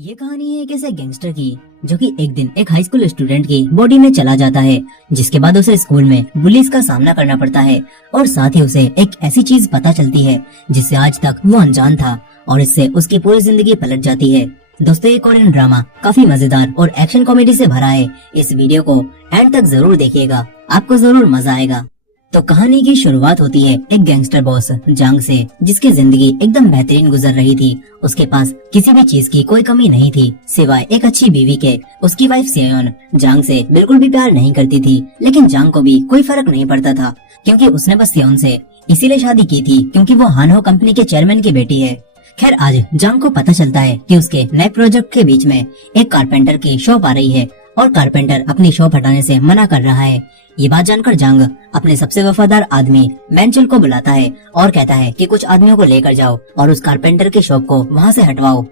ये कहानी है एक ऐसे गैंगस्टर की जो कि एक दिन एक हाई स्कूल स्टूडेंट की बॉडी में चला जाता है, जिसके बाद उसे स्कूल में बुलीज का सामना करना पड़ता है और साथ ही उसे एक ऐसी चीज पता चलती है जिससे आज तक वो अनजान था और इससे उसकी पूरी जिंदगी पलट जाती है। दोस्तों, ये कोरियन ड्रामा काफी मजेदार और एक्शन कॉमेडी से भरा है। इस वीडियो को एंड तक जरूर देखिएगा, आपको जरूर मजा आएगा। तो कहानी की शुरुआत होती है एक गैंगस्टर बॉस जांग से, जिसकी जिंदगी एकदम बेहतरीन गुजर रही थी। उसके पास किसी भी चीज की कोई कमी नहीं थी सिवाय एक अच्छी बीवी के। उसकी वाइफ सेयोन जांग से बिल्कुल भी प्यार नहीं करती थी, लेकिन जांग को भी कोई फर्क नहीं पड़ता था क्योंकि उसने बस सेयोन से इसीलिए शादी की थी क्योंकि वो हानहो कंपनी के चेयरमैन की बेटी है। खैर, आज जांग को पता चलता है कि उसके नए प्रोजेक्ट के बीच में एक कारपेंटर की शॉप आ रही है और कारपेंटर अपनी शॉप हटाने से मना कर रहा है। ये बात जानकर जांग अपने सबसे वफादार आदमी मैंचुल को बुलाता है और कहता है कि कुछ आदमियों को लेकर जाओ और उस कारपेंटर की शॉप को वहाँ से हटवाओ।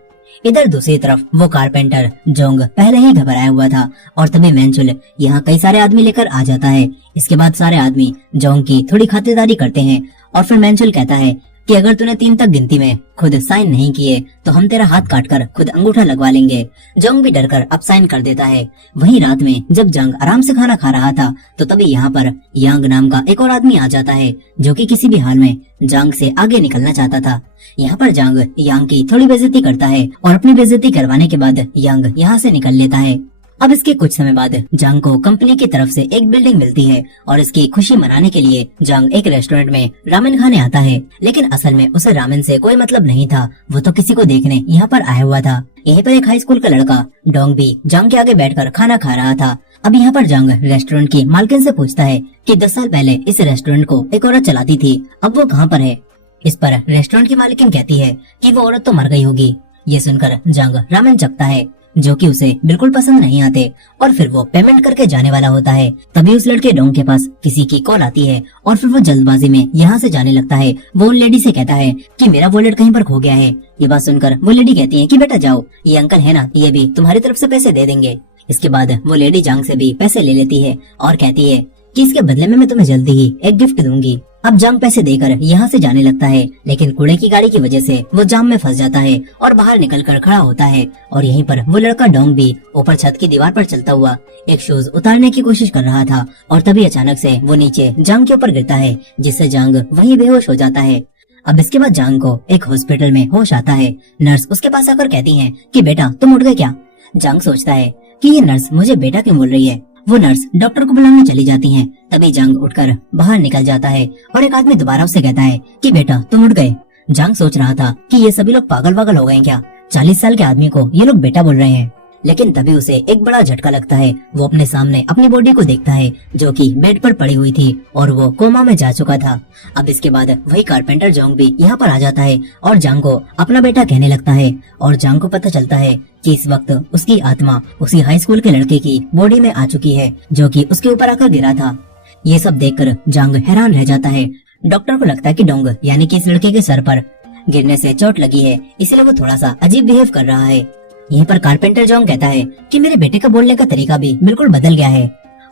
इधर दूसरी तरफ वो कारपेंटर जोंग पहले ही घबराया हुआ था और तभी मैंचुल यहाँ कई सारे आदमी लेकर आ जाता है। इसके बाद सारे आदमी जोंग की थोड़ी खातिरदारी करते हैं और फिर मैंचुल कहता है कि अगर तूने 3 तक गिनती में खुद साइन नहीं किए तो हम तेरा हाथ काटकर खुद अंगूठा लगवा लेंगे। जोंग भी डरकर अब साइन कर देता है। वहीं रात में जब जंग आराम से खाना खा रहा था तो तभी यहाँ पर यांग नाम का एक और आदमी आ जाता है जो कि किसी भी हाल में जांग से आगे निकलना चाहता था। यहाँ पर जांग यांग की थोड़ी बेइज्जती करता है और अपनी बेइज्जती करवाने के बाद यांग यहाँ से निकल लेता है। अब इसके कुछ समय बाद जांग को कंपनी की तरफ से एक बिल्डिंग मिलती है और इसकी खुशी मनाने के लिए जांग एक रेस्टोरेंट में रामेन खाने आता है, लेकिन असल में उसे रामेन से कोई मतलब नहीं था। वो तो किसी को देखने यहाँ पर आया हुआ था। यहीं पर एक हाई स्कूल का लड़का डोंग भी जांग के आगे बैठकर खाना खा रहा था। अब यहाँ पर जांग रेस्टोरेंट की मालकिन से पूछता है कि 10 साल पहले इस रेस्टोरेंट को एक औरत चलाती थी, अब वो कहाँ पर है। इस पर रेस्टोरेंट की मालकिन कहती है कि वो औरत तो मर गई होगी। ये सुनकर जांग रामेन चखता है जो कि उसे बिल्कुल पसंद नहीं आते और फिर वो पेमेंट करके जाने वाला होता है। तभी उस लड़के डोंग के पास किसी की कॉल आती है और फिर वो जल्दबाजी में यहाँ से जाने लगता है। वो उन लेडी से कहता है कि मेरा वॉलेट कहीं पर खो गया है। ये बात सुनकर वो लेडी कहती है कि बेटा जाओ, ये अंकल है ना, ये भी तुम्हारी तरफ से पैसे दे देंगे। इसके बाद वो लेडी जांग से भी पैसे ले लेती है और कहती है कि इसके बदले में मैं तुम्हें जल्दी ही एक गिफ्ट दूंगी। अब जांग पैसे देकर यहाँ से जाने लगता है, लेकिन कूड़े की गाड़ी की वजह से वो जाम में फंस जाता है और बाहर निकलकर खड़ा होता है। और यहीं पर वो लड़का डोंग भी ऊपर छत की दीवार पर चलता हुआ एक शूज उतारने की कोशिश कर रहा था और तभी अचानक से वो नीचे जांग के ऊपर गिरता है, जिससे जांग वहीं बेहोश हो जाता है। अब इसके बाद जांग को एक हॉस्पिटल में होश आता है। नर्स उसके पास आकर कहती है कि बेटा तुम उठ गए क्या। जांग सोचता है कि ये नर्स मुझे बेटा क्यों बोल रही है। वो नर्स डॉक्टर को बुलाने चली जाती हैं। तभी जांग उठकर बाहर निकल जाता है और एक आदमी दोबारा उसे कहता है कि बेटा तुम उठ गए। जांग सोच रहा था कि ये सभी लोग पागल वागल हो गए क्या, 40 साल के आदमी को ये लोग बेटा बोल रहे हैं। लेकिन तभी उसे एक बड़ा झटका लगता है। वो अपने सामने अपनी बॉडी को देखता है जो कि बेड पर पड़ी हुई थी और वो कोमा में जा चुका था। अब इसके बाद वही कारपेंटर जोंग भी यहाँ पर आ जाता है और जांग को अपना बेटा कहने लगता है और जांग को पता चलता है कि इस वक्त उसकी आत्मा उसी हाई स्कूल के लड़के की बॉडी में आ चुकी है जो कि उसके ऊपर आकर गिरा था। ये सब देखकर जांग हैरान रह जाता है। डॉक्टर को लगता है कि डोंग यानी कि इस लड़के के सर पर गिरने से चोट लगी है, इसलिए वो थोड़ा सा अजीब बिहेव कर रहा है। यहीं पर कारपेंटर जोंग कहता है कि मेरे बेटे का बोलने का तरीका भी बिल्कुल बदल गया है।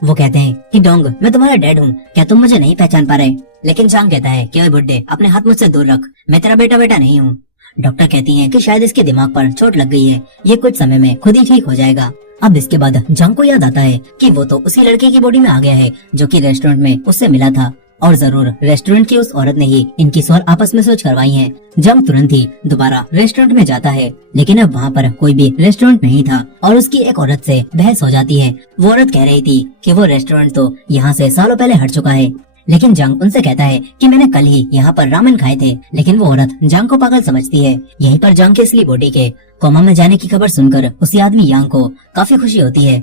वो कहते हैं कि डोंग मैं तुम्हारा डैड हूँ, क्या तुम मुझे नहीं पहचान पा रहे। लेकिन जांग कहता है कि ओए बुड्ढे, अपने हाथ मुझसे दूर रख, मैं तेरा बेटा नहीं हूँ। डॉक्टर कहती है कि शायद इसके दिमाग पर चोट लग गई है, ये कुछ समय में खुद ही ठीक हो जाएगा। अब इसके बाद जांग को याद आता है कि वो तो उसी लड़के की बॉडी में आ गया है जो कि रेस्टोरेंट में उससे मिला था और जरूर रेस्टोरेंट की उस औरत ने ही इनकी स्वर आपस में सोच करवाई है। जंग तुरंत ही दोबारा रेस्टोरेंट में जाता है, लेकिन अब वहाँ पर कोई भी रेस्टोरेंट नहीं था और उसकी एक औरत से बहस हो जाती है। वो औरत कह रही थी कि वो रेस्टोरेंट तो यहाँ से सालों पहले हट चुका है, लेकिन जांग उनसे कहता है कि मैंने कल ही यहाँ पर रामेन खाए थे। लेकिन वो औरत जांग को पागल समझती है। यहीं पर जांग के असली बॉडी के कोमा में जाने की खबर सुनकर उसी आदमी यांग को काफी खुशी होती है।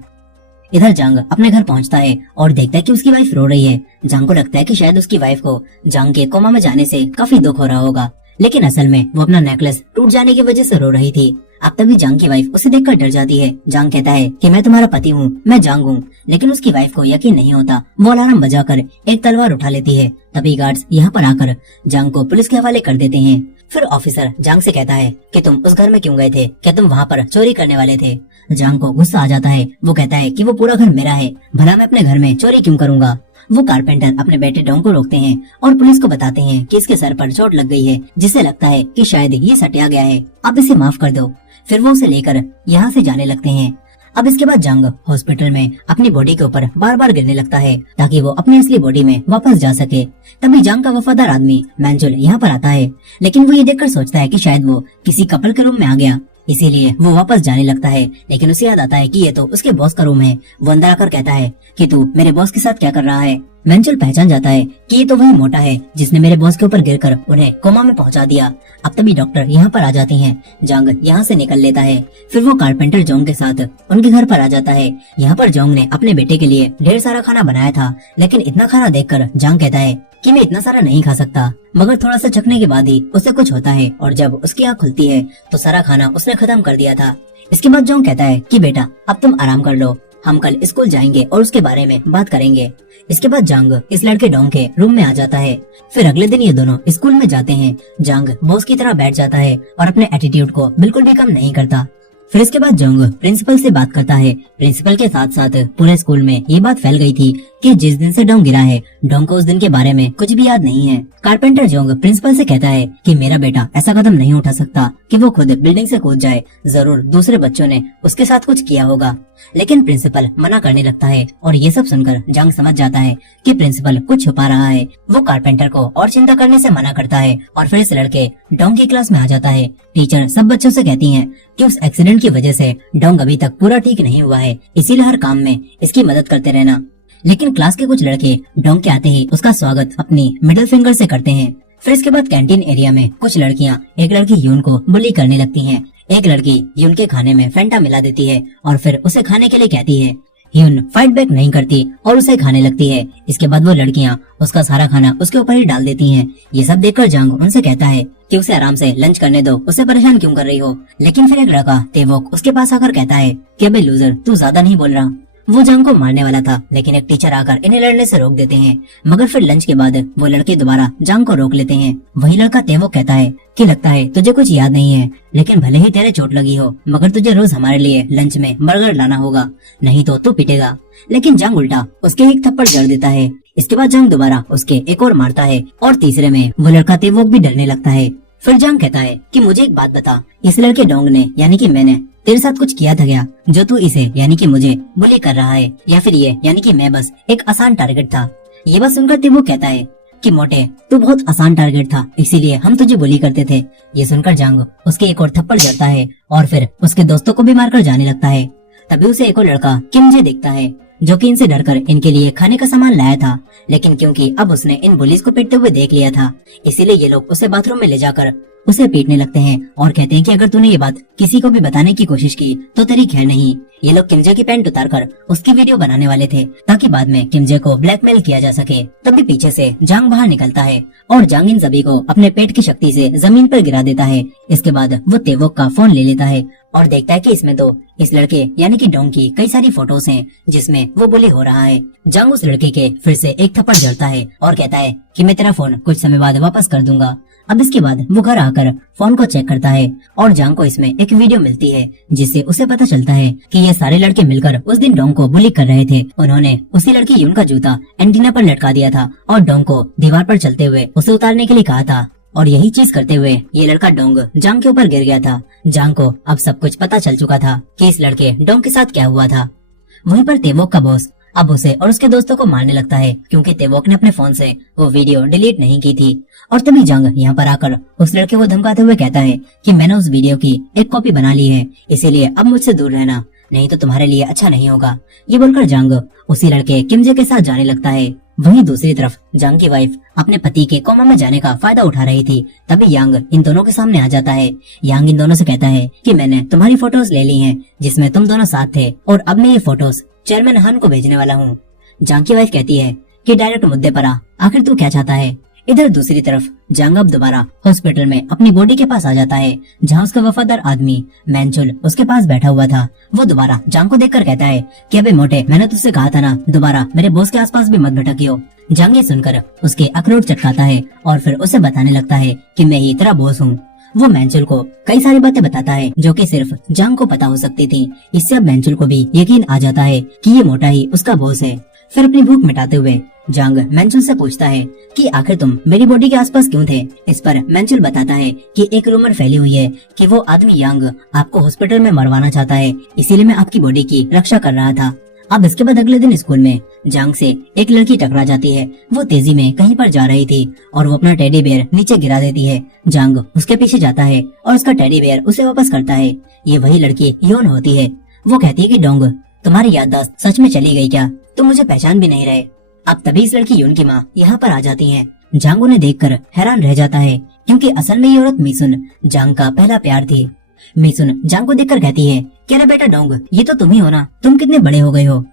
इधर जांग अपने घर पहुंचता है और देखता है कि उसकी वाइफ रो रही है। जांग को लगता है कि शायद उसकी वाइफ को जांग के कोमा में जाने से काफी दुख हो रहा होगा, लेकिन असल में वो अपना नेकलेस टूट जाने की वजह से रो रही थी। अब तभी जांग की वाइफ उसे देखकर डर जाती है। जांग कहता है कि मैं तुम्हारा पति हूँ, मैं जांग हूँ, लेकिन उसकी वाइफ को यकीन नहीं होता। वो अलार्म बजाकर एक तलवार उठा लेती है। तभी गार्ड्स यहाँ पर आकर जांग को पुलिस के हवाले कर देते हैं। फिर ऑफिसर जांग से कहता है कि तुम उस घर में क्यों गए थे, क्या तुम वहाँ पर चोरी करने वाले थे। जांग को गुस्सा आ जाता है। वो कहता है कि वो पूरा घर मेरा है, भला मैं अपने घर में चोरी क्यों करूँगा। वो कारपेंटर अपने बेटे डोंग को रोकते हैं और पुलिस को बताते हैं कि इसके सर पर चोट लग गई है, जिससे लगता है कि शायद ये सटिया गया है, आप इसे माफ कर दो। फिर वो उसे लेकर यहाँ से जाने लगते हैं। अब इसके बाद जंग हॉस्पिटल में अपनी बॉडी के ऊपर बार बार गिरने लगता है ताकि वो अपनी असली बॉडी में वापस जा सके। तभी जंग का वफादार आदमी मैंचुल यहाँ पर आता है, लेकिन वो ये देखकर सोचता है कि शायद वो किसी कपल के रूम में आ गया, इसीलिए वो वापस जाने लगता है। लेकिन उसे याद आता है कि ये तो उसके बॉस का रूम है। वो अंदर आकर कहता है कि तू मेरे बॉस के साथ क्या कर रहा है। मैंचुल पहचान जाता है कि ये तो वही मोटा है जिसने मेरे बॉस के ऊपर गिरकर उन्हें कोमा में पहुंचा दिया। अब तभी डॉक्टर यहाँ पर आ जाती हैं। जंग यहाँ से निकल लेता है। फिर वो कारपेंटर जोंग के साथ उनके घर पर आ जाता है। यहाँ पर जोंग ने अपने बेटे के लिए ढेर सारा खाना बनाया था, लेकिन इतना खाना देखकर जंग कहता है कि मैं इतना सारा नहीं खा सकता। मगर थोड़ा सा चखने के बाद ही उसे कुछ होता है और जब उसकी आँख खुलती है तो सारा खाना उसने खत्म कर दिया था। इसके बाद जोंग कहता है कि बेटा अब तुम आराम कर लो, हम कल स्कूल जाएंगे और उसके बारे में बात करेंगे। इसके बाद जंग इस लड़के डोंग के रूम में आ जाता है। फिर अगले दिन ये दोनों स्कूल में जाते हैं। जंग बॉस की तरह बैठ जाता है और अपने एटीट्यूड को बिल्कुल भी कम नहीं करता। फिर इसके बाद जोंग प्रिंसिपल से बात करता है। प्रिंसिपल के साथ साथ पूरे स्कूल में ये बात फैल गई थी कि जिस दिन से डोंग गिरा है, डोंग को उस दिन के बारे में कुछ भी याद नहीं है। कारपेंटर जोंग प्रिंसिपल से कहता है कि मेरा बेटा ऐसा कदम नहीं उठा सकता कि वो खुद बिल्डिंग से कूद जाए, जरूर दूसरे बच्चों ने उसके साथ कुछ किया होगा। लेकिन प्रिंसिपल मना करने लगता है और ये सब सुनकर जंग समझ जाता है कि प्रिंसिपल कुछ छुपा रहा है। वो कारपेंटर को और चिंता करने से मना करता है और फिर इस लड़के डोंग की क्लास में आ जाता है। टीचर सब बच्चों से कहती है कि उस एक्सीडेंट की वजह से डोंग अभी तक पूरा ठीक नहीं हुआ है, इसीलिए हर काम में इसकी मदद करते रहना। लेकिन क्लास के कुछ लड़के डोंग के आते ही उसका स्वागत अपनी मिडिल फिंगर से करते हैं। फिर इसके बाद कैंटीन एरिया में कुछ लड़कियां एक लड़की यून को बुली करने लगती हैं। एक लड़की यून के खाने में फैंटा मिला देती है और फिर उसे खाने के लिए कहती है। यून फाइट बैक नहीं करती और उसे खाने लगती है। इसके बाद वो लड़कियां उसका सारा खाना उसके ऊपर ही डाल देती हैं। ये सब देखकर जंग उनसे कहता है कि उसे आराम से लंच करने दो, उसे परेशान क्यों कर रही हो। लेकिन फिर एक लड़का तेवोक उसके पास आकर कहता है कि अबे लूजर, तू ज्यादा नहीं बोल रहा। वो जंग को मारने वाला था, लेकिन एक टीचर आकर इन्हें लड़ने से रोक देते हैं। मगर फिर लंच के बाद वो लड़के दोबारा जंग को रोक लेते हैं। वही लड़का तेवोक कहता है कि लगता है तुझे कुछ याद नहीं है, लेकिन भले ही तेरे चोट लगी हो, मगर तुझे रोज हमारे लिए लंच में बर्गर लाना होगा, नहीं तो तू पिटेगा। लेकिन जंग उल्टा उसके एक थप्पड़ जड़ देता है। इसके बाद जंग दोबारा उसके एक और मारता है और तीसरे में वो लड़का तेवोक भी डरने लगता है। फिर जंग कहता है कि मुझे एक बात बता, इस लड़के डोंग ने यानी कि मैंने तेरे साथ कुछ किया था क्या, जो तू इसे यानी कि मुझे बुली कर रहा है, या फिर ये यानी कि मैं बस एक आसान टारगेट था। ये बात सुनकर तेवोक कहता है कि मोटे, तू बहुत आसान टारगेट था, इसीलिए हम तुझे बुली करते थे। ये सुनकर जंग उसके एक और थप्पड़ जड़ता है और फिर उसके दोस्तों को भी मारकर जाने लगता है। तभी उसे एक और लड़का किमजे दिखता है, जो कि इनसे डरकर इनके लिए खाने का सामान लाया था। लेकिन क्योंकि अब उसने इन बुलीज को पीटते हुए देख लिया था, इसीलिए ये लोग उसे बाथरूम में ले जाकर उसे पीटने लगते हैं और कहते हैं कि अगर तूने ये बात किसी को भी बताने की कोशिश की तो तेरी खैर नहीं। ये लोग किमजे की पैंट उतारकर उसकी वीडियो बनाने वाले थे ताकि बाद में किमजे को ब्लैकमेल किया जा सके। तभी पीछे से जांग बाहर निकलता है और जांग इन सभी को अपने पेट की शक्ति से जमीन पर गिरा देता है। इसके बाद वो तेवोक का फोन ले लेता है और देखता है कि इसमें तो इस लड़के यानी कि डोंग की कई सारी फोटोज हैं जिसमें वो बुली हो रहा है। जांग उस लड़के के फिर से एक थप्पड़ जड़ता है और कहता है कि मैं तेरा फोन कुछ समय बाद वापस कर दूंगा। अब इसके बाद वो घर आकर फोन को चेक करता है और जांग को इसमें एक वीडियो मिलती है जिससे उसे पता चलता है कि ये सारे लड़के मिलकर उस दिन डोंग को बुली कर रहे थे। उन्होंने उसी लड़की यून का जूता एंटीना पर लटका दिया था और डोंग को दीवार पर चलते हुए उसे उतारने के लिए कहा था, और यही चीज करते हुए ये लड़का डोंग जांग के ऊपर गिर गया था। जांग को अब सब कुछ पता चल चुका था कि इस लड़के डोंग के साथ क्या हुआ था। वहीं पर तेवोक का बॉस अब उसे और उसके दोस्तों को मारने लगता है क्योंकि तेवोक ने अपने फोन से वो वीडियो डिलीट नहीं की थी। और तभी जंग यहाँ पर आकर उस लड़के को धमकाते हुए कहता है कि मैंने उस वीडियो की एक कॉपी बना ली है, इसीलिए अब मुझसे दूर रहना, नहीं तो तुम्हारे लिए अच्छा नहीं होगा। ये बोलकर जंग उसी लड़के किमजे के साथ जाने लगता है। वहीं दूसरी तरफ जंग की वाइफ अपने पति के कोमा में जाने का फायदा उठा रही थी। तभी यांग इन दोनों के सामने आ जाता है। यांग इन दोनों से कहता है कि मैंने तुम्हारी फोटोज ले ली हैं जिसमें तुम दोनों साथ थे, और अब मैं ये फोटोज चेयरमैन हान को भेजने वाला हूँ। जंग की वाइफ कहती है कि डायरेक्ट मुद्दे पर आ, आखिर तू क्या चाहता है। इधर दूसरी तरफ जंग अब दोबारा हॉस्पिटल में अपनी बॉडी के पास आ जाता है जहाँ उसका वफादार आदमी मैंचुल उसके पास बैठा हुआ था। वो दोबारा जंग को देखकर कहता है कि अबे मोटे, मैंने तुझसे कहा था ना दोबारा मेरे बॉस के आसपास भी मत भटकियो। जंग ये सुनकर उसके अखरोट चटकाता है और फिर उसे बताने लगता है कि मैं ही तेरा बॉस हूँ। वो मैंचुल को कई सारी बातें बताता है जो कि सिर्फ जंग को पता हो सकती थी। इससे अब मैंचुल को भी यकीन आ जाता है कि ये मोटा ही उसका बॉस है। फिर अपनी भूख मिटाते हुए जांग मेंचुल से पूछता है कि आखिर तुम मेरी बॉडी के आसपास क्यों थे। इस पर मेंचुल बताता है कि एक रूमर फैली हुई है कि वो आदमी यांग आपको हॉस्पिटल में मरवाना चाहता है, इसीलिए मैं आपकी बॉडी की रक्षा कर रहा था। अब इसके बाद अगले दिन स्कूल में जांग से एक लड़की टकरा जाती है। वो तेजी में कहीं पर जा रही थी और वो अपना टेडी बेयर नीचे गिरा देती है। जांग उसके पीछे जाता है और उसका टेडी बेयर उसे वापस करता है। ये वही लड़की योन होती है। वो कहती है कि डोंग, तुम्हारी याददाश्त सच में चली गई क्या? तुम मुझे पहचान भी नहीं रहे। अब तभी इस लड़की योन की माँ यहाँ पर आ जाती है। जांग उन्हें देखकर हैरान रह जाता है क्योंकि असल में ये औरत मिसुन जांग का पहला प्यार थी। मिसुन जांग को देखकर कहती है, क्या रे बेटा डोंग, ये तो तुम ही हो ना, तुम कितने बड़े हो गए हो।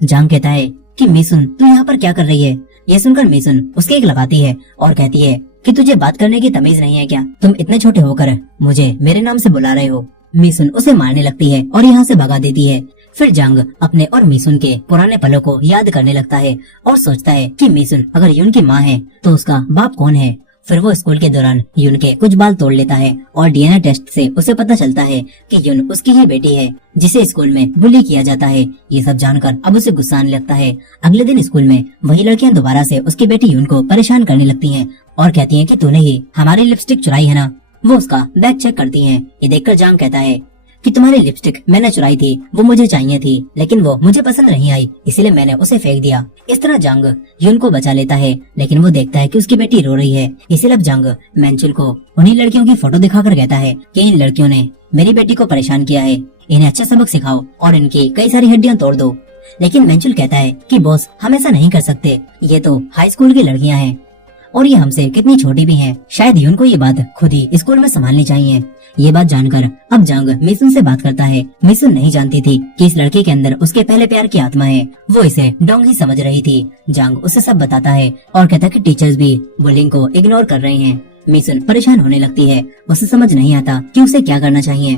जांग कहता है कि मिसुन तू यहाँ पर क्या कर रही है। यह सुनकर मिसुन उसके एक लगाती है और कहती है कि तुझे बात करने की तमीज नहीं है क्या? तुम इतने छोटे होकर मुझे मेरे नाम से बुला रहे हो। मिसुन उसे मारने लगती है और यहाँ से भगा देती है। फिर जांग अपने और मिसुन के पुराने पलों को याद करने लगता है और सोचता है कि मिसुन अगर यून की माँ है तो उसका बाप कौन है। फिर वो स्कूल के दौरान यून के कुछ बाल तोड़ लेता है और डीएनए टेस्ट से उसे पता चलता है कि यून उसकी ही बेटी है जिसे स्कूल में बुली किया जाता है। ये सब जानकर अब उसे गुस्सा आने लगता है। अगले दिन स्कूल में वही लड़कियां दोबारा से उसकी बेटी यून को परेशान करने लगती हैं और कहती हैं कि तूने ही हमारी लिपस्टिक चुराई है ना। वो उसका बैग चेक करती हैं। ये देखकर जांग कहता है कि तुम्हारी लिपस्टिक मैंने चुराई थी, वो मुझे चाहिए थी लेकिन वो मुझे पसंद नहीं आई, इसीलिए मैंने उसे फेंक दिया। इस तरह जांग यून को बचा लेता है लेकिन वो देखता है कि उसकी बेटी रो रही है। इसीलिए अब जांग मेंचुल को उन्हीं लड़कियों की फोटो दिखाकर कहता है कि इन लड़कियों ने मेरी बेटी को परेशान किया है, इन्हें अच्छा सबक सिखाओ और इनकी कई सारी हड्डियां तोड़ दो। लेकिन मेंचुल कहता है कि बॉस हम ऐसा नहीं कर सकते, ये तो हाई स्कूल की लड़कियां हैं और ये हमसे कितनी छोटी भी हैं। शायद यून को ये बात खुद ही स्कूल में संभालनी चाहिए। ये बात जानकर अब जांग मिसुन से बात करता है। मिसुन नहीं जानती थी कि इस लड़के के अंदर उसके पहले प्यार की आत्मा है। वो इसे डोंग ही समझ रही थी। जांग उसे सब बताता है और कहता है कि टीचर्स भी बुलिंग को इग्नोर कर रहे हैं। मिसुन परेशान होने लगती है। उसे समझ नहीं आता कि उसे क्या करना चाहिए।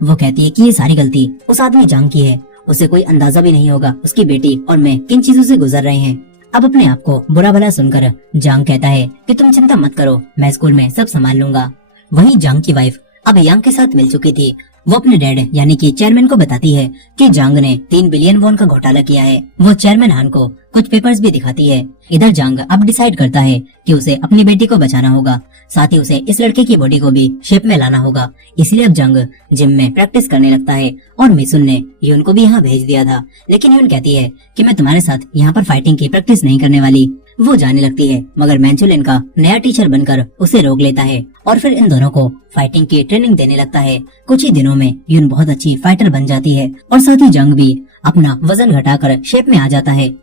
वो कहती है कि ये सारी गलती उस आदमी जांग की है। उसे कोई अंदाजा भी नहीं होगा उसकी बेटी और मैं किन चीजों से गुजर रहे हैं। अब अपने आप को बुरा भला सुनकर जांग कहता है कि तुम चिंता मत करो, मैं स्कूल में सब संभाल लूंगा। वहीं जांग की वाइफ अब यांग के साथ मिल चुकी थी। वो अपने डैड यानी कि चेयरमैन को बताती है कि जांग ने 3 बिलियन वॉन का घोटाला किया है। वो चेयरमैन हान को कुछ पेपर्स भी दिखाती है। इधर जांग अब डिसाइड करता है कि उसे अपनी बेटी को बचाना होगा, साथ ही उसे इस लड़के की बॉडी को भी शेप में लाना होगा। इसलिए अब जांग जिम में प्रैक्टिस करने लगता है और मिसुन ने यून को भी यहाँ भेज दिया था। लेकिन यून कहती है कि मैं तुम्हारे साथ यहाँ पर फाइटिंग की प्रैक्टिस नहीं करने वाली। वो जाने लगती है मगर मेंचुल इनका नया टीचर बनकर उसे रोक लेता है और फिर इन दोनों को फाइटिंग की ट्रेनिंग देने लगता है। कुछ ही दिनों में यून बहुत अच्छी फाइटर बन जाती है और साथ ही जांग भी अपना वजन घटाकर शेप में आ जाता है।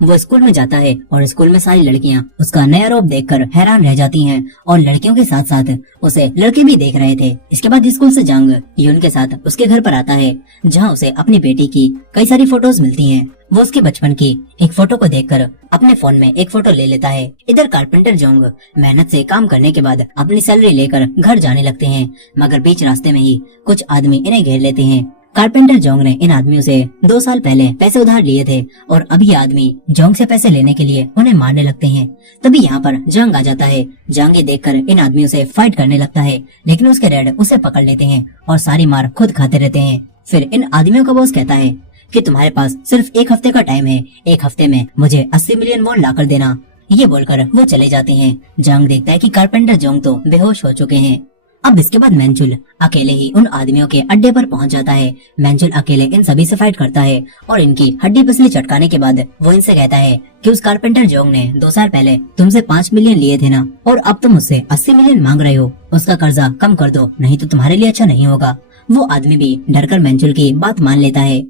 वो स्कूल में जाता है और स्कूल में सारी लड़कियां उसका नया रूप देखकर हैरान रह जाती हैं और लड़कियों के साथ साथ उसे लड़के भी देख रहे थे। इसके बाद स्कूल से जांग यून के साथ उसके घर पर आता है जहां उसे अपनी बेटी की कई सारी फोटोज मिलती हैं। वो उसके बचपन की एक फोटो को देखकर अपने फोन में एक फोटो ले लेता है। इधर कारपेंटर जोंग मेहनत से काम करने के बाद अपनी सैलरी लेकर घर जाने लगते हैं मगर बीच रास्ते में ही कुछ आदमी इन्हें घेर लेते हैं। कारपेंटर जोंग ने इन आदमियों से 2 साल पहले पैसे उधार लिए थे और अब ये आदमी जोंग से पैसे लेने के लिए उन्हें मारने लगते हैं। तभी यहाँ पर जांग आ जाता है। जांग ये देखकर इन आदमियों से फाइट करने लगता है लेकिन उसके डैड उसे पकड़ लेते हैं और सारी मार खुद खाते रहते हैं। फिर इन आदमियों का बॉस कहता है कि तुम्हारे पास सिर्फ 1 हफ्ते का टाइम है, 1 हफ्ते में मुझे 80 मिलियन वॉन लाकर देना। ये बोलकर वो चले जाते हैं। जांग देखता है कि कारपेंटर जोंग तो बेहोश हो चुके हैं। अब इसके बाद मेंचुल अकेले ही उन आदमियों के अड्डे पर पहुंच जाता है। मेंचुल अकेले इन सभी से फाइट करता है और इनकी हड्डी पसली चटकाने के बाद वो इनसे कहता है कि उस कारपेंटर जोंग ने 2 साल पहले तुमसे 5 मिलियन लिए थे ना, और अब तुम मुझसे 80 मिलियन मांग रहे हो। उसका कर्जा कम कर दो, नहीं तो तुम्हारे लिए अच्छा नहीं होगा। वो आदमी भी डरकर मेंचुल की बात मान लेता है।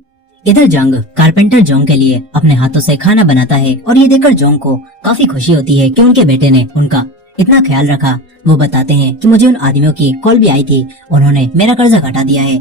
इधर जांग कारपेंटर जोंग के लिए अपने हाथों से खाना बनाता है और ये देखकर जोंग को काफी खुशी होती है कि उनके बेटे ने उनका इतना ख्याल रखा। वो बताते हैं कि मुझे उन आदमियों की कॉल भी आई थी, उन्होंने मेरा कर्जा घटा दिया है।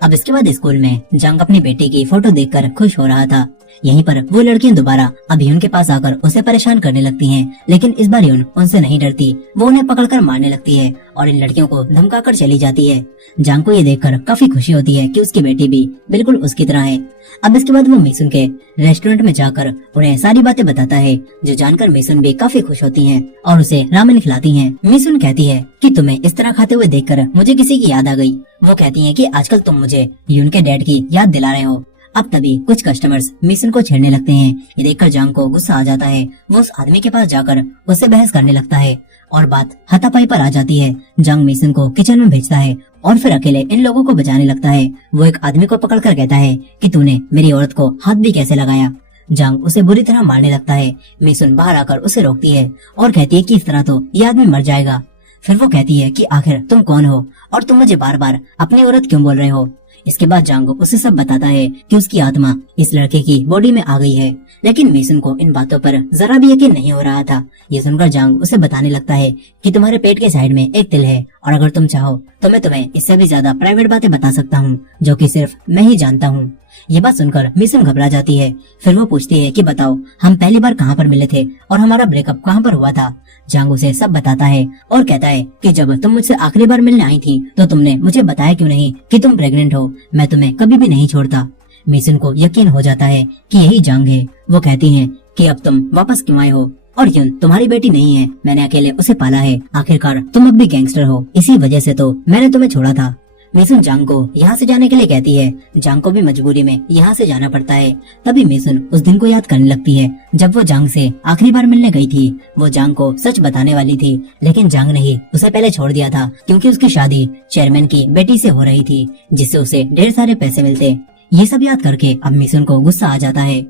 अब इसके बाद स्कूल में जांग अपनी बेटी की फोटो देखकर खुश हो रहा था। यहीं पर वो लड़कियां दोबारा अब यून के पास आकर उसे परेशान करने लगती हैं, लेकिन इस बार यून उनसे नहीं डरती। वो उन्हें पकड़कर मारने लगती है और इन लड़कियों को धमकाकर चली जाती है। जांग को ये देखकर काफी खुशी होती है कि उसकी बेटी भी बिल्कुल उसकी तरह है। अब इसके बाद वो मिसुन के रेस्टोरेंट में जाकर उन्हें सारी बातें बताता है, जो जानकर मिसुन भी काफी खुश होती हैं और उसे रामेन खिलाती हैं। मिसुन कहती है कि तुम्हें इस तरह खाते हुए देखकर मुझे किसी की याद आ गई। वो कहती है कि आजकल तुम मुझे यून के डैड की याद दिला रहे हो। अब तभी कुछ कस्टमर्स मिशन को छेड़ने लगते हैं। ये देखकर जांग को गुस्सा आ जाता है। वो उस आदमी के पास जाकर उससे बहस करने लगता है और बात हाथापाई पर आ जाती है। जांग मिशन को किचन में भेजता है और फिर अकेले इन लोगों को बचाने लगता है। वो एक आदमी को पकड़कर कहता है कि तूने मेरी औरत को हाथ भी कैसे लगाया। जांग उसे बुरी तरह मारने लगता है। मिशन बाहर आकर उसे रोकती है और कहती है कि इस तरह तो ये आदमी मर जाएगा। फिर वो कहती है कि आखिर तुम कौन हो और तुम मुझे बार बार अपनी औरत क्यों बोल रहे हो। इसके बाद जांग उसे सब बताता है कि उसकी आत्मा इस लड़के की बॉडी में आ गई है, लेकिन मिशन को इन बातों पर जरा भी यकीन नहीं हो रहा था। ये सुनकर जांग उसे बताने लगता है कि तुम्हारे पेट के साइड में एक तिल है और अगर तुम चाहो तो मैं तुम्हें इससे भी ज्यादा प्राइवेट बातें बता सकता हूँ जो कि सिर्फ मैं ही जानता हूँ। ये बात सुनकर मिशन घबरा जाती है। फिर वो पूछती है कि बताओ हम पहली बार कहाँ पर मिले थे और हमारा ब्रेकअप कहाँ पर हुआ था। जांग उसे सब बताता है और कहता है कि जब तुम मुझसे आखिरी बार मिलने आई थी तो तुमने मुझे बताया क्यों नहीं कि तुम प्रेग्नेंट हो। मैं तुम्हें कभी भी नहीं छोड़ता। मिशन को यकीन हो जाता है कि यही जांग है। वो कहती है कि अब तुम वापस क्यों आए हो और यून तुम्हारी बेटी नहीं है, मैंने अकेले उसे पाला है। आखिरकार तुम अब भी गैंगस्टर हो, इसी वजह से तो मैंने तुम्हें छोड़ा था। मिशन जांग को यहाँ से जाने के लिए कहती है। जांग को भी मजबूरी में यहाँ से जाना पड़ता है। तभी मिशन उस दिन को याद करने लगती है जब वो जांग से आखिरी बार मिलने गई थी। वो जांग को सच बताने वाली थी, लेकिन जांग ने ही उसे पहले छोड़ दिया था क्योंकि उसकी शादी चेयरमैन की बेटी से हो रही थी, जिससे उसे ढेर सारे पैसे मिलते। ये सब याद करके अब मिशन को गुस्सा आ जाता है।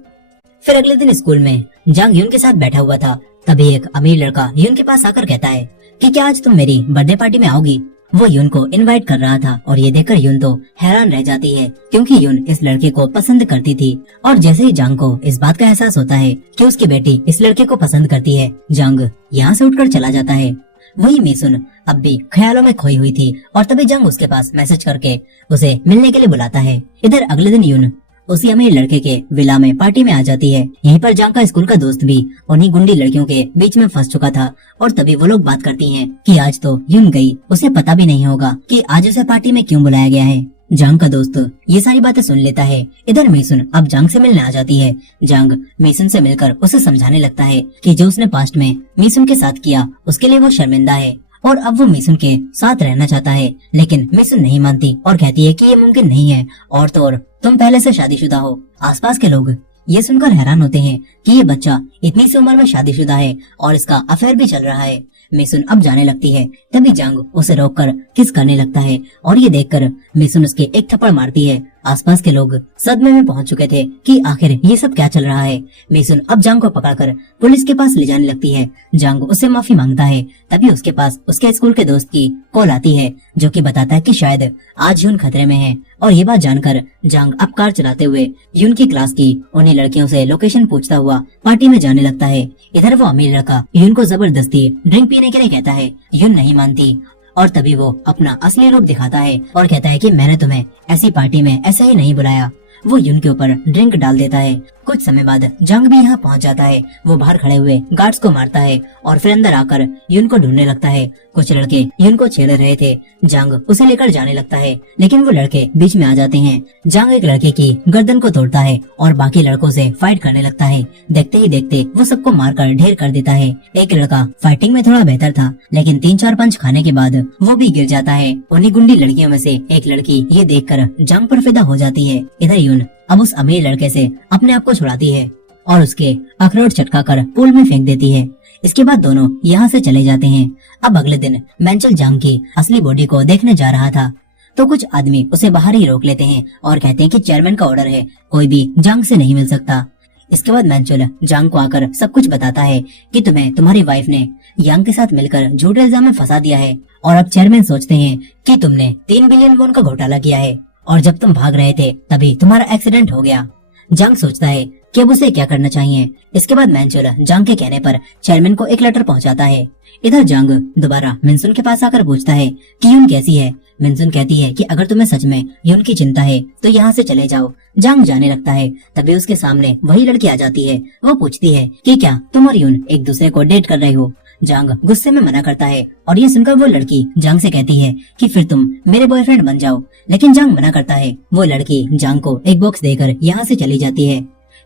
फिर अगले दिन स्कूल में जांग यून के साथ बैठा हुआ था। तभी एक अमीर लड़का यून के पास आकर कहता है कि क्या आज तुम मेरी बर्थडे पार्टी में आओगी। वो यून को इनवाइट कर रहा था और ये देखकर यून तो हैरान रह जाती है क्योंकि यून इस लड़के को पसंद करती थी। और जैसे ही जांग को इस बात का एहसास होता है कि उसकी बेटी इस लड़के को पसंद करती है, जांग यहाँ से उठकर चला जाता है। वही मिशन अब भी ख्यालों में खोई हुई थी और तभी जांग उसके पास मैसेज करके उसे मिलने के लिए बुलाता है। इधर अगले दिन यून उसी अमीर लड़के के विला में पार्टी में आ जाती है। यहीं पर जांग का स्कूल का दोस्त भी उन्हीं गुंडी लड़कियों के बीच में फंस चुका था और तभी वो लोग बात करती हैं कि आज तो यून गई, उसे पता भी नहीं होगा कि आज उसे पार्टी में क्यों बुलाया गया है। जांग का दोस्त ये सारी बातें सुन लेता है। इधर मिशन अब जांग से मिलने आ जाती है। जांग मिशन से मिलकर उसे समझाने लगता है कि जो उसने पास्ट में मिशन के साथ किया उसके लिए वो शर्मिंदा है और अब वो मिशन के साथ रहना चाहता है, लेकिन मिशन नहीं मानती और कहती है कि ये मुमकिन नहीं है और तो और तुम पहले से शादीशुदा हो। आसपास के लोग ये सुनकर हैरान होते हैं कि ये बच्चा इतनी सी उम्र में शादीशुदा है और इसका अफेयर भी चल रहा है। मिशन अब जाने लगती है। तभी जांग उसे रोककर किस करने लगता है और ये देखकर मिशन उसके एक थप्पड़ मारती है। आसपास के लोग सदमे में पहुंच चुके थे कि आखिर ये सब क्या चल रहा है। मिशन अब जांग को पकड़कर पुलिस के पास ले जाने लगती है। जांग उससे माफी मांगता है। तभी उसके पास उसके स्कूल के दोस्त की कॉल आती है जो कि बताता है कि शायद आज यून खतरे में है। और ये बात जानकर जांग अब कार चलाते हुए यून की क्लास की उन्हीं लड़कियों से लोकेशन पूछता हुआ पार्टी में जाने लगता है। इधर वो अमीर लड़का यून को जबरदस्ती ड्रिंक पीने के लिए कहता है। यून नहीं मानती और तभी वो अपना असली रूप दिखाता है और कहता है कि मैंने तुम्हें ऐसी पार्टी में ऐसा ही नहीं बुलाया। वो यून के ऊपर ड्रिंक डाल देता है। कुछ समय बाद जांग भी यहाँ पहुँच जाता है। वो बाहर खड़े हुए गार्ड्स को मारता है और फिर अंदर आकर यून को ढूंढने लगता है। कुछ लड़के यून को छेड़ रहे थे। जांग उसे लेकर जाने लगता है, लेकिन वो लड़के बीच में आ जाते हैं। जांग एक लड़के की गर्दन को तोड़ता है और बाकी लड़कों से फाइट करने लगता है। देखते ही देखते वो सबको मारकर ढेर कर देता है। एक लड़का फाइटिंग में थोड़ा बेहतर था, लेकिन 3-4 पंच खाने के बाद वो भी गिर जाता है। उन्हीं गुंडी लड़कियों में से एक लड़की ये देखकर जांग पर फिदा हो जाती है। इधर यून अब उस अमीर लड़के से अपने आप को छुड़ाती है और उसके अखरोट चटका कर पूल में फेंक देती है। इसके बाद दोनों यहाँ से चले जाते हैं। अब अगले दिन मैंचल जांग की असली बॉडी को देखने जा रहा था तो कुछ आदमी उसे बाहर ही रोक लेते हैं और कहते हैं कि चेयरमैन का ऑर्डर है, कोई भी जांग से नहीं मिल सकता। इसके बाद मैंचल जांग को आकर सब कुछ बताता है कि तुम्हें तुम्हारी वाइफ ने यांग के साथ मिलकर झूठे इल्जाम में फंसा दिया है और अब चेयरमैन सोचते हैं कि तुमने 3 बिलियन वॉन का घोटाला किया है और जब तुम भाग रहे थे तभी तुम्हारा एक्सीडेंट हो गया। जांग सोचता है कि अब उसे क्या करना चाहिए। इसके बाद मैंचल जांग के कहने पर चेयरमैन को एक लेटर पहुंचाता है। इधर जांग दोबारा मिनसुन के पास आकर पूछता है कि यून कैसी है। मिनसुन कहती है कि अगर तुम्हें सच में यून की चिंता है तो यहाँ से चले जाओ। जांग जाने लगता है। तभी उसके सामने वही लड़की आ जाती है। वो पूछती है कि क्या तुम और यून एक दूसरे को डेट कर रहे हो। जांग गुस्से में मना करता है और ये सुनकर वो लड़की जांग से कहती है कि फिर तुम मेरे बॉयफ्रेंड बन जाओ, लेकिन जांग मना करता है। वो लड़की जांग को एक बॉक्स देकर यहाँ से चली जाती है।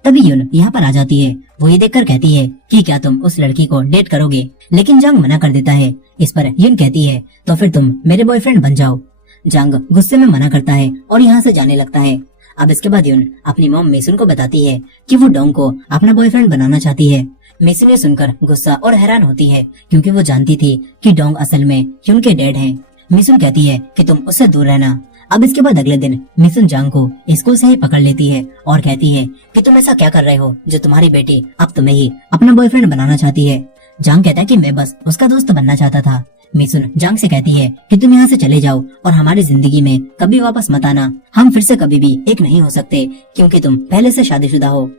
तभी यून यहाँ पर आ जाती है। वो ये देखकर कहती है कि क्या तुम उस लड़की को डेट करोगे, लेकिन जांग मना कर देता है। इस पर यून कहती है तो फिर तुम मेरे बॉयफ्रेंड बन जाओ। जांग गुस्से में मना करता है और यहाँ से जाने लगता है। अब इसके बाद यून अपनी मॉम मेसन को बताती है कि वो डोंग को अपना बॉयफ्रेंड बनाना चाहती है। मेसन ये सुनकर गुस्सा और हैरान होती है क्योंकि वो जानती थी कि डोंग असल में यून के डैड हैं। मेसन कहती है कि तुम उससे दूर रहना। अब इसके बाद अगले दिन मेसन जांग को स्कूल से ही पकड़ लेती है और कहती है कि तुम ऐसा क्या कर रहे हो जो तुम्हारी बेटी अब तुम्हें ही अपना बॉयफ्रेंड बनाना चाहती है। जांग कहता है कि मैं बस उसका दोस्त बनना चाहता था। मेसन जांग से कहती है कि तुम यहाँ से चले जाओ और हमारी जिंदगी में कभी वापस मत आना। हम फिर से कभी भी एक नहीं हो सकते क्योंकि तुम पहले से शादीशुदा हो।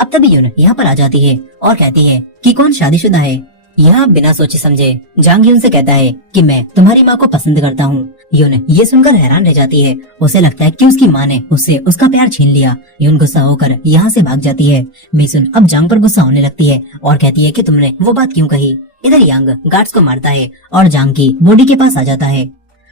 अब तभी यून यहाँ पर आ जाती है और कहती है कि कौन शादीशुदा है। यहाँ बिना सोचे समझे जांग यून से कहता है कि मैं तुम्हारी माँ को पसंद करता हूँ। यून ये सुनकर हैरान रह जाती है। उसे लगता है कि उसकी माँ ने उससे उसका प्यार छीन लिया। यून गुस्सा होकर यहाँ से भाग जाती है। मेसन अब जांग पर गुस्सा होने लगती है और कहती है कि तुमने वो बात क्यों कही। इधर यांग गार्ड्स को मारता है और जांग की बॉडी के पास आ जाता है।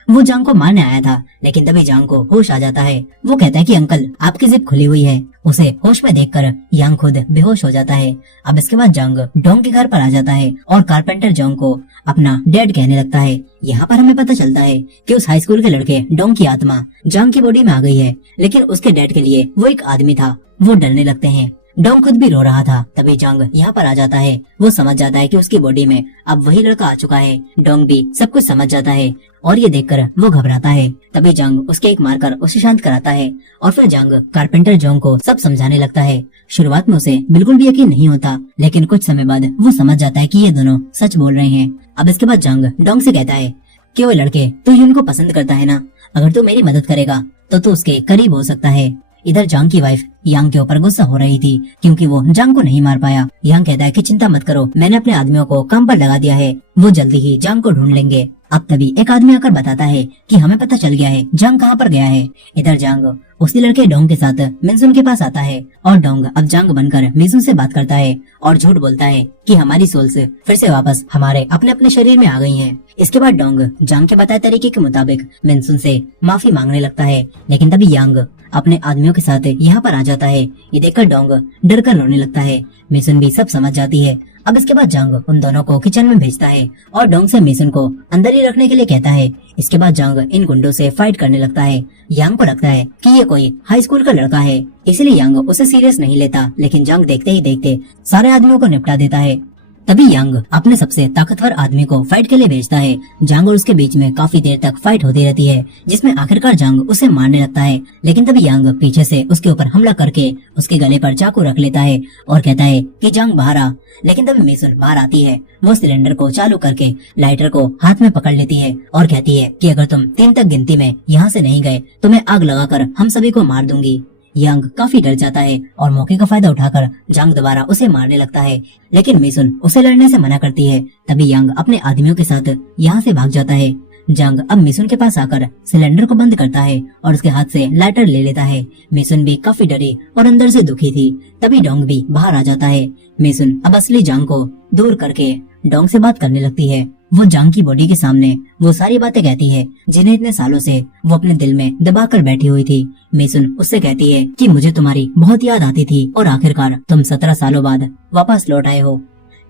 वो जांग को मारने आया था लेकिन तभी जांग को होश आ जाता है। वो कहता है कि अंकल आपकी जिप खुली हुई है। उसे होश में देखकर यांग खुद बेहोश हो जाता है। अब इसके बाद जांग डोंग के घर पर आ जाता है और कारपेंटर जोंग को अपना डैड कहने लगता है। यहाँ पर हमें पता चलता है कि उस हाई स्कूल के लड़के डोंग की आत्मा जांग की बॉडी में आ गई है, लेकिन उसके डैड के लिए वो एक आदमी था। वो डरने लगते हैं। डोंग खुद भी रो रहा था। तभी जांग यहाँ पर आ जाता है। वो समझ जाता है कि उसकी बॉडी में अब वही लड़का आ चुका है। डोंग भी सब कुछ समझ जाता है और ये देखकर वो घबराता है। तभी जांग उसके एक मारकर उसे शांत कराता है और फिर जांग कारपेंटर जोंग को सब समझाने लगता है। शुरुआत में उसे बिल्कुल भी यकीन नहीं होता, लेकिन कुछ समय बाद वो समझ जाता है कि ये दोनों सच बोल रहे हैं। अब इसके बाद जांग डोंग से कहता है कि वो लड़के तू यून को पसंद करता है ना, अगर तू मेरी मदद करेगा तो तू उसके करीब हो सकता है। इधर जांग की वाइफ यांग के ऊपर गुस्सा हो रही थी क्योंकि वो जांग को नहीं मार पाया। यांग कहता है कि चिंता मत करो, मैंने अपने आदमियों को काम पर लगा दिया है, वो जल्दी ही जांग को ढूंढ लेंगे। अब तभी एक आदमी आकर बताता है कि हमें पता चल गया है जांग कहाँ पर गया है। इधर जांग उसी लड़के डोंग के साथ मिनसुन के पास आता है और डोंग अब जांग बनकर मिनसुन से बात करता है और झूठ बोलता है कि हमारी सोल्स फिर से वापस हमारे अपने अपने शरीर में आ गई हैं। इसके बाद डोंग जांग के बताए तरीके के मुताबिक मिनसुन से माफी मांगने लगता है, लेकिन तभी यांग अपने आदमियों के साथ यहाँ पर आ जाता है। ये देखकर डोंग डर कर रोने लगता है। मिनसुन भी सब समझ जाती है। अब इसके बाद जांग उन दोनों को किचन में भेजता है और डोंग से मिनसुन को अंदर ही रखने के लिए कहता है। इसके बाद जांग इन गुंडों से फाइट करने लगता है। यांग को लगता है कि ये कोई हाई स्कूल का लड़का है, इसलिए यांग उसे सीरियस नहीं लेता, लेकिन जांग देखते ही देखते सारे आदमियों को निपटा देता है। तभी यांग अपने सबसे ताकतवर आदमी को फाइट के लिए भेजता है। जांग और उसके बीच में काफी देर तक फाइट होती रहती है, जिसमें आखिरकार जांग उसे मारने लगता है। लेकिन तभी यांग पीछे से उसके ऊपर हमला करके उसके गले पर चाकू रख लेता है और कहता है कि जांग बाहर आ। लेकिन तभी मिनसुन बाहर आती है। वो सिलेंडर को चालू करके लाइटर को हाथ में पकड़ लेती है और कहती है कि अगर तुम 3 तक गिनती में यहाँ से नहीं गए तो मैं आग लगाकर हम सभी को मार दूंगी। यांग काफी डर जाता है और मौके का फायदा उठाकर जांग दोबारा उसे मारने लगता है, लेकिन मिनसुन उसे लड़ने से मना करती है। तभी यांग अपने आदमियों के साथ यहाँ से भाग जाता है। जांग अब मिनसुन के पास आकर सिलेंडर को बंद करता है और उसके हाथ से लाइटर ले लेता है। मिनसुन भी काफी डरी और अंदर से दुखी थी। तभी डोंग भी बाहर आ जाता है। मिनसुन अब असली जांग को दूर करके डोंग से बात करने लगती है। वो जांग की बॉडी के सामने वो सारी बातें कहती है जिन्हें इतने सालों से वो अपने दिल में दबा कर बैठी हुई थी। मिनसुन उससे कहती है कि मुझे तुम्हारी बहुत याद आती थी और आखिरकार तुम 17 सालों बाद वापस लौट आए हो।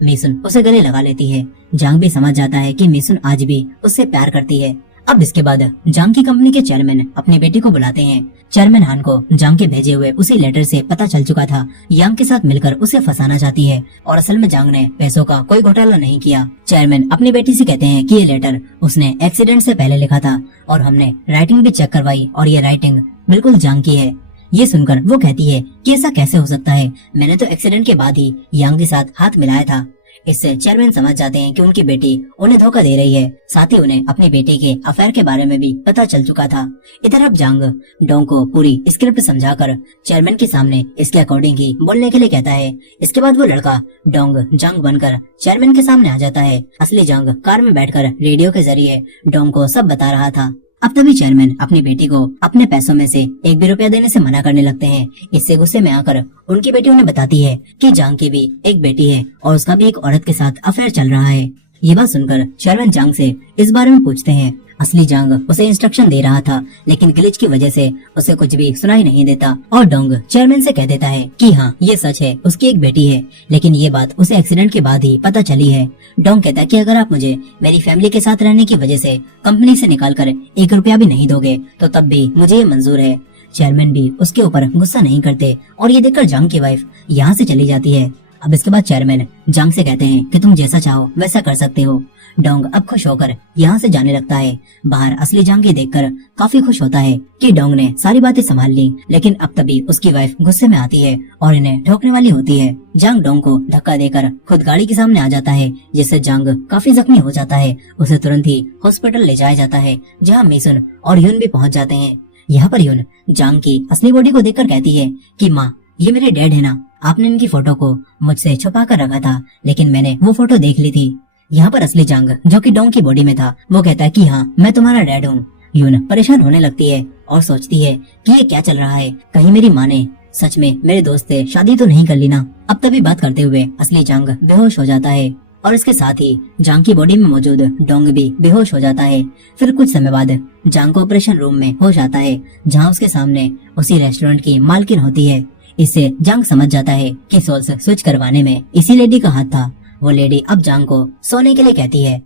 मिनसुन उसे गले लगा लेती है। जांग भी समझ जाता है कि मिनसुन आज भी उससे प्यार करती है। अब इसके बाद जांग की कंपनी के चेयरमैन अपनी बेटी को बुलाते हैं। चेयरमैन हान को जांग के भेजे हुए उसी लेटर से पता चल चुका था यांग के साथ मिलकर उसे फंसाना चाहती है और असल में जांग ने पैसों का कोई घोटाला नहीं किया। चेयरमैन अपनी बेटी से कहते हैं कि ये लेटर उसने एक्सीडेंट से पहले लिखा था और हमने राइटिंग भी चेक करवाई और ये राइटिंग बिल्कुल जांग की है। ये सुनकर वो कहती है कि ऐसा कैसे हो सकता है, मैंने तो एक्सीडेंट के बाद ही यांग के साथ हाथ मिलाया था। इससे चेयरमैन समझ जाते हैं कि उनकी बेटी उन्हें धोखा दे रही है। साथ ही उन्हें अपनी बेटी के अफेयर के बारे में भी पता चल चुका था। इधर अब जांग डोंग को पूरी स्क्रिप्ट समझाकर चेयरमैन के सामने इसके अकॉर्डिंग ही बोलने के लिए कहता है। इसके बाद वो लड़का डोंग जांग बनकर चेयरमैन के सामने आ जाता है। असली जांग कार में बैठकर रेडियो के जरिए डोंग को सब बता रहा था। अब तभी चेयरमैन अपनी बेटी को अपने पैसों में से 1 भी रुपया देने से मना करने लगते हैं। इससे गुस्से में आकर उनकी बेटी उन्हें बताती है कि जांग की भी एक बेटी है और उसका भी एक औरत के साथ अफेयर चल रहा है। ये बात सुनकर चेयरमैन जांग से इस बारे में पूछते हैं। असली जांग उसे इंस्ट्रक्शन दे रहा था, लेकिन ग्लिच की वजह से उसे कुछ भी सुनाई नहीं देता और डोंग चेयरमैन से कह देता है कि हाँ ये सच है, उसकी एक बेटी है, लेकिन ये बात उसे एक्सीडेंट के बाद ही पता चली है। डोंग कहता है कि अगर आप मुझे मेरी फैमिली के साथ रहने की वजह से कंपनी से निकालकर 1 रुपया भी नहीं दोगे तो तब भी मुझे ये मंजूर है। चेयरमैन भी उसके ऊपर गुस्सा नहीं करते और ये देखकर जांग की वाइफ यहाँ से चली जाती है। अब इसके बाद चेयरमैन जांग से कहते हैं कि तुम जैसा चाहो वैसा कर सकते हो। डोंग अब खुश होकर यहाँ से जाने लगता है। बाहर असली जांग की देखकर काफी खुश होता है कि डोंग ने सारी बातें संभाल ली, लेकिन अब तभी उसकी वाइफ गुस्से में आती है और इन्हें ठोकने वाली होती है। जांग डोंग को धक्का देकर खुद गाड़ी के सामने आ जाता है, जिससे जांग काफी जख्मी हो जाता है। उसे तुरंत ही हॉस्पिटल ले जाया जाता है, जहाँ मिसुन और यून भी पहुँच जाते हैं। यहाँ पर यून जांग की असली बॉडी को देखकर कहती है कि माँ, ये मेरे डैड है ना, आपने इनकी फोटो को मुझसे छुपा कर रखा था, लेकिन मैंने वो फोटो देख ली थी। यहाँ पर असली जांग जो कि डोंग की बॉडी में था वो कहता है कि हाँ, मैं तुम्हारा डैड हूँ। यून परेशान होने लगती है और सोचती है कि ये क्या चल रहा है, कहीं मेरी माँ ने सच में मेरे दोस्त से शादी तो नहीं कर ली ना। अब तभी बात करते हुए असली जांग बेहोश हो जाता है और इसके साथ ही जांग की बॉडी में मौजूद डोंग भी बेहोश हो जाता है। फिर कुछ समय बाद जांग को ऑपरेशन रूम में होश आता है, जहाँ उसके सामने उसी रेस्टोरेंट की मालकिन होती है। इससे जांग समझ जाता है कि सोल्स स्विच करवाने में इसी लेडी का हाथ था। वो लेडी अब जांग को सोने के लिए कहती है।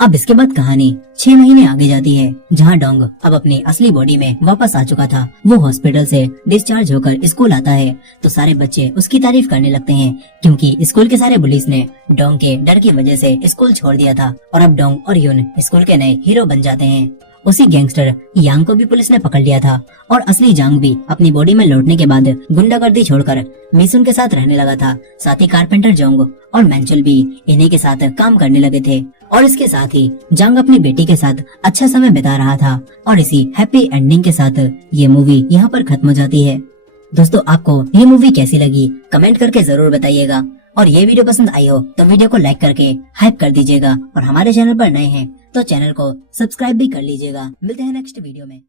अब इसके बाद कहानी 6 महीने आगे जाती है, जहाँ डोंग अब अपनी असली बॉडी में वापस आ चुका था। वो हॉस्पिटल से डिस्चार्ज होकर स्कूल आता है तो सारे बच्चे उसकी तारीफ करने लगते हैं, क्योंकि स्कूल के सारे पुलिस ने डोंग के डर की वजह से स्कूल छोड़ दिया था और अब डोंग और यून स्कूल के नए हीरो बन जाते हैं। उसी गैंगस्टर यांग को भी पुलिस ने पकड़ लिया था और असली जांग भी अपनी बॉडी में लौटने के बाद गुंडागर्दी छोड़कर मिसुन के साथ रहने लगा था। साथ ही कारपेंटर जोंग और मैंचुल भी इन्हीं के साथ काम करने लगे थे और इसके साथ ही जांग अपनी बेटी के साथ अच्छा समय बिता रहा था। और इसी हैप्पी एंडिंग के साथ ये मूवी यहाँ पर खत्म हो जाती है। दोस्तों, आपको ये मूवी कैसी लगी कमेंट करके जरूर बताइएगा, और ये वीडियो पसंद आई हो तो वीडियो को लाइक करके हाइप कर दीजिएगा, और हमारे चैनल पर नए हैं तो चैनल को सब्सक्राइब भी कर लीजिएगा। मिलते हैं नेक्स्ट वीडियो में।